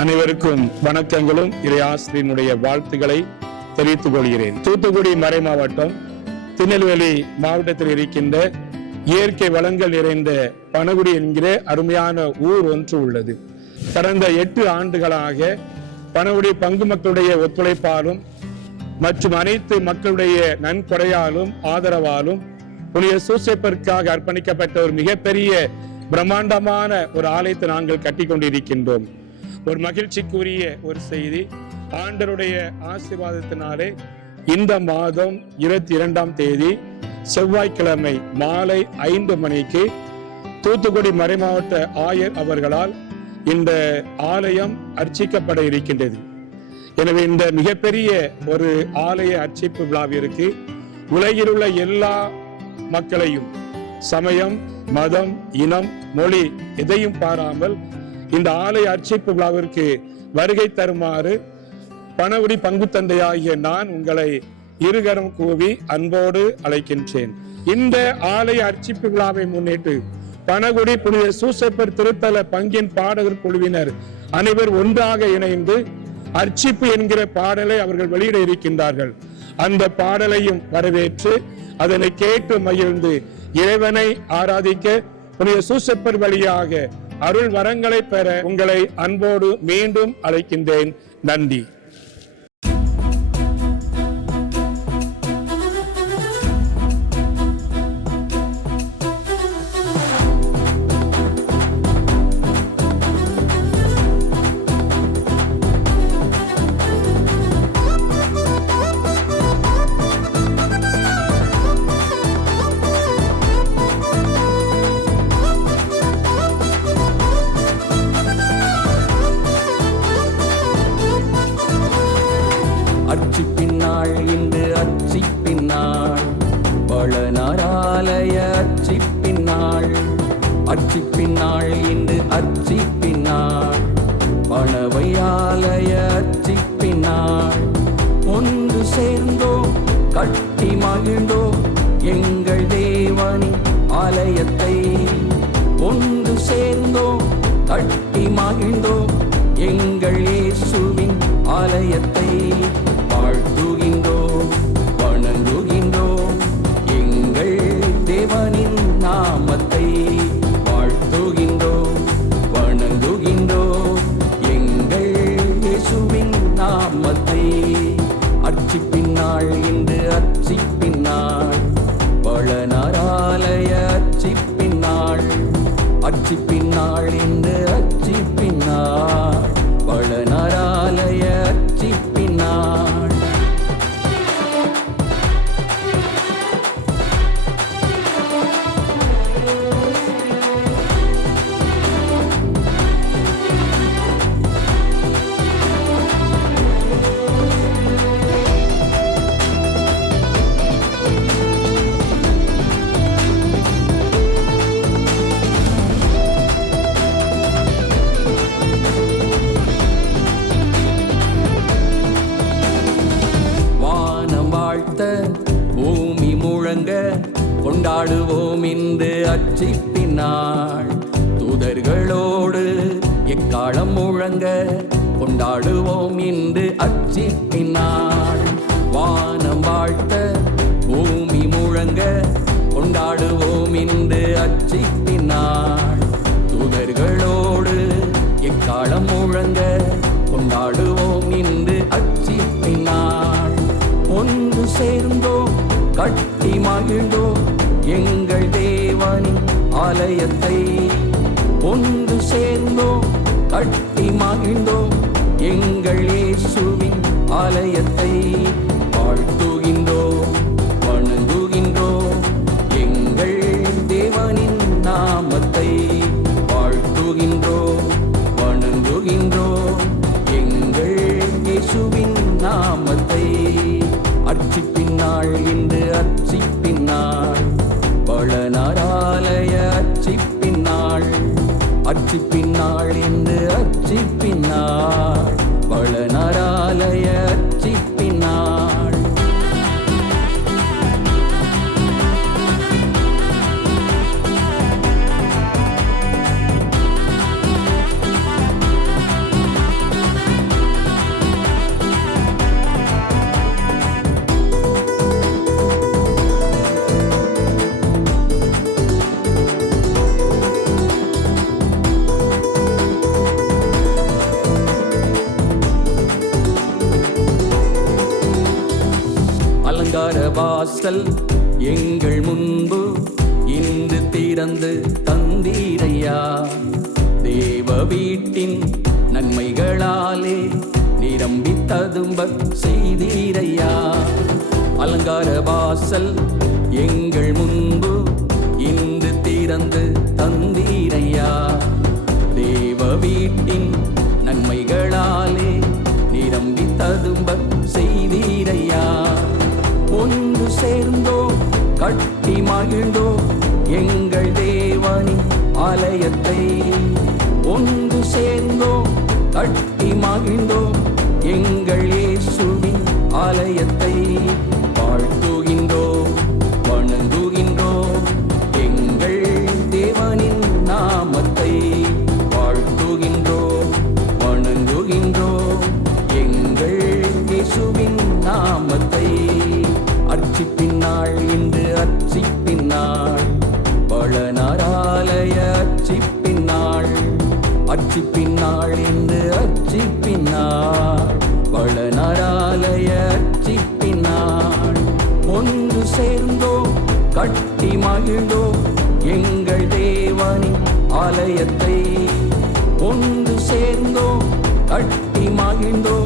அனைவருக்கும் வணக்கங்களும் இறையாசிரியனுடைய வாழ்த்துக்களை தெரிவித்துக் கொள்கிறேன். தூத்துக்குடி மறை மாவட்டம் திருநெல்வேலி மாவட்டத்தில் இருக்கின்ற இயற்கை வளங்கள் நிறைந்த பனகுடி என்கிற அருமையான ஊர் ஒன்று உள்ளது. கடந்த 8 ஆண்டுகளாக பனகுடி பங்கு மக்களுடைய ஒத்துழைப்பாலும் மற்றும் அனைத்து மக்களுடைய நன்கொடையாலும் ஆதரவாலும் புனித சூசையப்பருக்காக அர்ப்பணிக்கப்பட்ட ஒரு மிகப்பெரிய பிரம்மாண்டமான ஒரு ஆலயத்தை நாங்கள் கட்டி கொண்டிருக்கின்றோம். ஒரு மகிழ்ச்சிக்குரிய ஒரு செய்தி, ஆண்டருடைய ஆசீர்வாதத்தினாலே இந்த மாதம் 22ஆம் தேதி செவ்வாய்க்கிழமை மாலை 5 மணிக்கு தூத்துக்குடி மறைமாவட்ட ஆயர் அவர்களால் இந்த ஆலயம் அர்ச்சிக்கப்பட இருக்கின்றது. எனவே இந்த மிகப்பெரிய ஒரு ஆலய அர்ச்சிப்பு விழாவிற்கு உலகில் உள்ள எல்லா மக்களையும் சமயம், மதம், இனம், மொழி எதையும் பாராமல் இந்த ஆலய அர்ச்சிப்பு விழாவிற்கு வருகை தருமாறு பனகுடி பங்கு தந்தையாகிய நான் உங்களை இருகரம் கூவி அன்போடு அழைக்கின்றேன். இந்த ஆலய அர்ச்சிப்பு விழாவை முன்னிட்டு பனகுடி புனித சூசையப்பர் திருத்தல பங்கின் பாடகர் குழுவினர் அனைவர் ஒன்றாக இணைந்து அர்ச்சிப்பு என்கிற பாடலை அவர்கள் வெளியிட இருக்கின்றார்கள். அந்த பாடலையும் வரவேற்று அதனை கேட்டு மகிழ்ந்து இறைவனை ஆராதிக்க புனித சூசையப்பர் வழியாக அருள் வரங்களை பெற உங்களை அன்போடு மீண்டும் அழைக்கின்றேன். நன்றி. அர்ச்சிப்பின்னாள் இன்று அர்ச்சிப்பின்னாள், பழனாராலய அர்ச்சிப்பின்னாள். அர்ச்சிப்பின்னாள் இன்று அர்ச்சிப்பின்னாள், பணவையாலய அர்ச்சிப்பின்னாள். ஒன்று சேர்ந்தோம் கட்டி மகிழ்ந்தோம் எங்கள் தேவனின் ஆலயத்தை. ஒன்று சேர்ந்தோம் கட்டி மகிழ்ந்தோம் எங்கள் இயேசுவின் ஆலயத்தை. வாழ்த்துகின்றோம் வணங்குகின்றோம் எங்கள் தேவனின் நாமத்தை. வாழ்த்துகின்றோம் வணங்குகின்றோம் எங்கள் இயேசுவின் நாமத்தை. அர்ச்சிப்பின்னாள் இன்று அர்ச்சிப்பின்னாள், பழனாராலய அர்ச்சிப்பின்னாள். அர்ச்சிப்பின்னாள் இன்று அர்ச்சிப்பின்னாள், பழனாராலய அர்ச்சிப்பின்னாள். பூமி முழங்க கொண்டாடுவோம் இன்று அர்ச்சிப்பின்னாள். தூதர்களோடு எக்காலம் முழங்க கொண்டாடுவோம் இன்று அர்ச்சிப்பின்னாள். வானம் வாழ்த்த பூமி முழங்க கொண்டாடுவோம் இன்று அர்ச்சிப்பின்னாள். தூதர்களோடு எக்காலம் முழங்க கொண்டாடுவோம் இன்று அர்ச்சிப்பின்னாள். ஒன்று சேர்ந்தோம் கட்டி மகிழ்ந்தோம் எங்கள் தேவனின் ஆலயத்தை. ஒன்று சேர்ந்தோம் கட்டி மகிழ்ந்தோம் எங்கள் இயேசுவின் ஆலயத்தை. வாழ்த்துகின்றோம் வணங்குகின்றோம் எங்கள் தேவனின் நாமத்தை. வாழ்த்துகின்றோம் வணங்குகின்றோம் எங்கள் இயேசுவின் நாமத்தை. அர்ச்சிப்பின்னாள் இன்று அர்ச்சிப்பின்னாள், பழனாராலய அர்ச்சிப்பின்னாள். அர்ச்சிப்பின்னாள் இன்று அர்ச்சிப்பின்னாள், பழனாராலய அர்ச்சிப்பின்னாள். வாசல் எங்கள் முன்பு இன்று திறந்து தந்தீரையா. தேவ வீட்டின் நன்மைகளாலே நிரம்பி ததும்ப செய்தீரையா. அலங்கார வாசல் எங்கள் முன்பு இன்று திறந்து தந்தீரையா. தேவ வீட்டின் நன்மைகளாலே நிரம்பி ததும்ப செய்தீரையா. ஒன்று சேர்ந்தோ கட்டி மகிழ்ந்தோ எங்கள் தேவனின் ஆலயத்தை. ஒன்று சேர்ந்தோ கட்டி மகிழ்ந்தோ எங்கள் இயேசுவின் ஆலயத்தை. வாழ்த்துகின்றோ வணங்குகின்றோ எங்கள் தேவனின் நாமத்தை. வாழ்த்துகின்றோ வணங்குகின்றோ எங்கள் இயேசுவின் நாமத்தை. அர்ச்சிப்பின் நாள் இன்று அர்ச்சிப்பின் நாள். பழனாராலய அர்ச்சிப்பின் நாள். அர்ச்சிப்பின் நாள் இன்று அர்ச்சிப்பின் நாள். பழனாராலய அர்ச்சிப்பின் நாள். ஒன்று சேர்ந்தோ கட்டி மகிழ்ந்தோ எங்கள் தேவனின் ஆலயத்தை. ஒன்று சேர்ந்தோ கட்டி மகிழ்ந்தோ